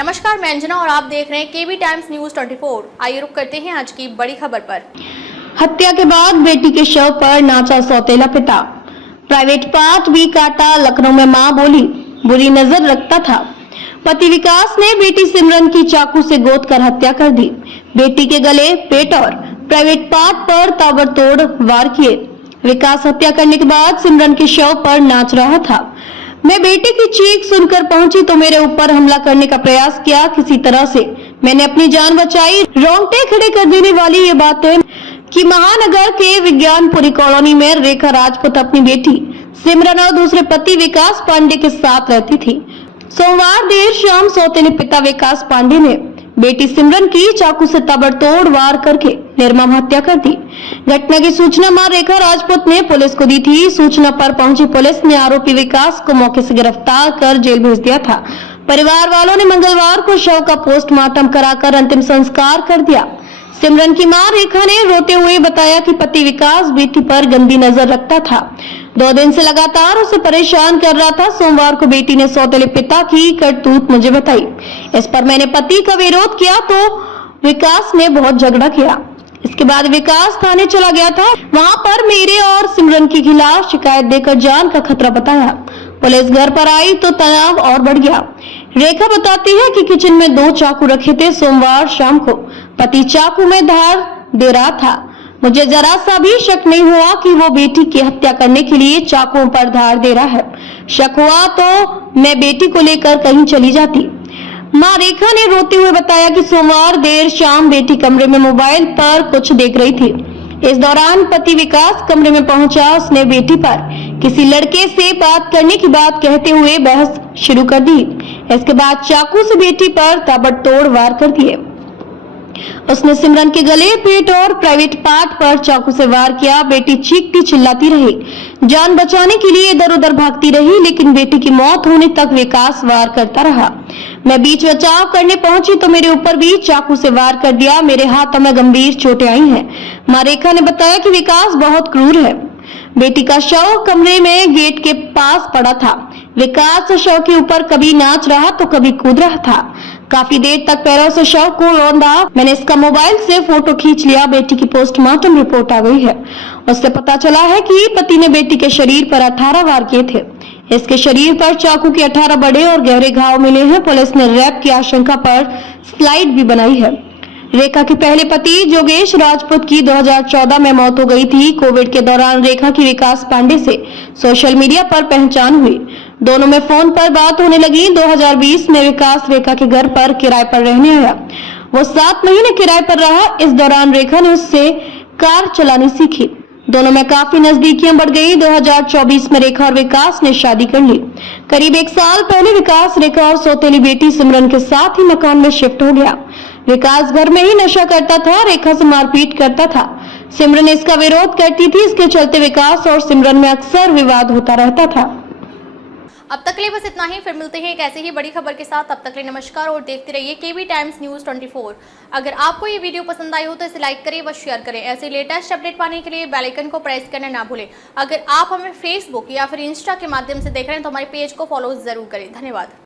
नमस्कार, मैं अंजना और आप देख रहे हैं केबी टाइम्स न्यूज 24। आइए रुक करते हैं आज की बड़ी खबर पर। हत्या के बाद बेटी के शव पर नाचा सौतेला पिता। प्राइवेट पार्ट भी काटा। लखनऊ में मां बोली बुरी नजर रखता था। पति विकास ने बेटी सिमरन की चाकू से गोद कर हत्या कर दी। बेटी के गले, पेट और प्राइवेट पार्ट पर ताबड़तोड़ वार किए। विकास हत्या करने के बाद सिमरन के शव पर नाच रहा था। मैं बेटी की चीख सुनकर पहुंची तो मेरे ऊपर हमला करने का प्रयास किया। किसी तरह से मैंने अपनी जान बचाई। रोंगटे खड़े कर देने वाली ये बात है कि महानगर के विज्ञानपुरी कॉलोनी में रेखा राजपूत अपनी बेटी सिमरन और दूसरे पति विकास पांडे के साथ रहती थी। सोमवार देर शाम सौतेले पिता विकास पांडे ने बेटी सिमरन की चाकू से ताबड़तोड़ वार करके निर्मम हत्या कर दी। घटना की सूचना मां रेखा राजपूत ने पुलिस को दी थी। सूचना पर पहुंची पुलिस ने आरोपी विकास को मौके से गिरफ्तार कर जेल भेज दिया था। परिवार वालों ने मंगलवार को शव का पोस्टमार्टम कराकर अंतिम संस्कार कर दिया। सिमरन की मां रेखा ने रोते हुए बताया कि पति विकास बेटी पर गंदी नजर रखता था। 2 दिन से लगातार उसे परेशान कर रहा था। सोमवार को बेटी ने सौतेले पिता की करतूत मुझे बताई। इस पर मैंने पति का विरोध किया तो विकास ने बहुत झगड़ा किया। इसके बाद विकास थाने चला गया था। वहां पर मेरे और सिमरन के खिलाफ शिकायत देकर जान का खतरा बताया। पुलिस घर पर आई तो तनाव और बढ़ गया। रेखा बताती है कि किचन में 2 चाकू रखे थे। सोमवार शाम को पति चाकू में धार दे रहा था। मुझे जरा सा भी शक नहीं हुआ कि वो बेटी की हत्या करने के लिए चाकुओं पर धार दे रहा है। शक हुआ तो मैं बेटी को लेकर कहीं चली जाती। मां रेखा ने रोते हुए बताया कि सोमवार देर शाम बेटी कमरे में मोबाइल पर कुछ देख रही थी। इस दौरान पति विकास कमरे में पहुंचा। उसने बेटी पर किसी लड़के से बात करने की बात कहते हुए बहस शुरू कर दी। इसके बाद चाकू से बेटी पर ताबड़तोड़ वार कर दिए। उसने सिमरन के गले, पेट और प्राइवेट पार्ट पर चाकू से वार किया। बेटी चीखती चिल्लाती रही। जान बचाने के लिए इधर उधर भागती रही, लेकिन बेटी की मौत होने तक विकास वार करता रहा। मैं बीच बचाव करने पहुंची तो मेरे ऊपर भी चाकू से वार कर दिया। मेरे हाथों में गंभीर चोटें आई हैं। मां रेखा ने बताया कि विकास बहुत क्रूर है। बेटी का शव कमरे में गेट के पास पड़ा था। विकास शव के ऊपर कभी नाच रहा तो कभी कूद रहा था। काफी देर तक पैरों से शव को रौंदा। मैंने इसका मोबाइल से फोटो खींच लिया। बेटी की पोस्टमार्टम रिपोर्ट आ गई है। उससे पता चला है कि पति ने बेटी के शरीर पर 18 वार किए थे। इसके शरीर पर चाकू के 18 बड़े और गहरे घाव मिले हैं। पुलिस ने रैप की आशंका पर स्लाइड भी बनाई है। रेखा के पहले पति योगेश राजपूत की 2014 में मौत हो गई थी। कोविड के दौरान रेखा की विकास पांडे से सोशल मीडिया पर पहचान हुई। दोनों में फोन पर बात होने लगी। 2020 में विकास रेखा के घर पर किराए पर रहने आया। वो 7 महीने किराए पर रहा। इस दौरान रेखा ने उससे कार चलानी सीखी। दोनों में काफी नजदीकियां बढ़ गई। 2024 में रेखा और विकास ने शादी कर ली। करीब 1 साल पहले विकास रेखा और सौतेली बेटी सिमरन के साथ ही मकान में शिफ्ट हो गया। विकास घर में ही नशा करता था। रेखा से मारपीट करता था। सिमरन इसका विरोध करती थी। इसके चलते विकास और सिमरन में अक्सर विवाद होता रहता था। अब तक के लिए बस इतना ही। फिर मिलते हैं एक ऐसे ही बड़ी खबर के साथ। तब तक के लिए नमस्कार और देखते रहिए केबी टाइम्स न्यूज 24। अगर आपको ये वीडियो पसंद आई हो तो इसे लाइक करें व शेयर करें। ऐसे लेटेस्ट अपडेट पाने के लिए बेल आइकन को प्रेस करना ना भूलें। अगर आप हमें फेसबुक या फिर इंस्टा के माध्यम से देख रहे हैं तो हमारे पेज को फॉलो जरूर करें। धन्यवाद।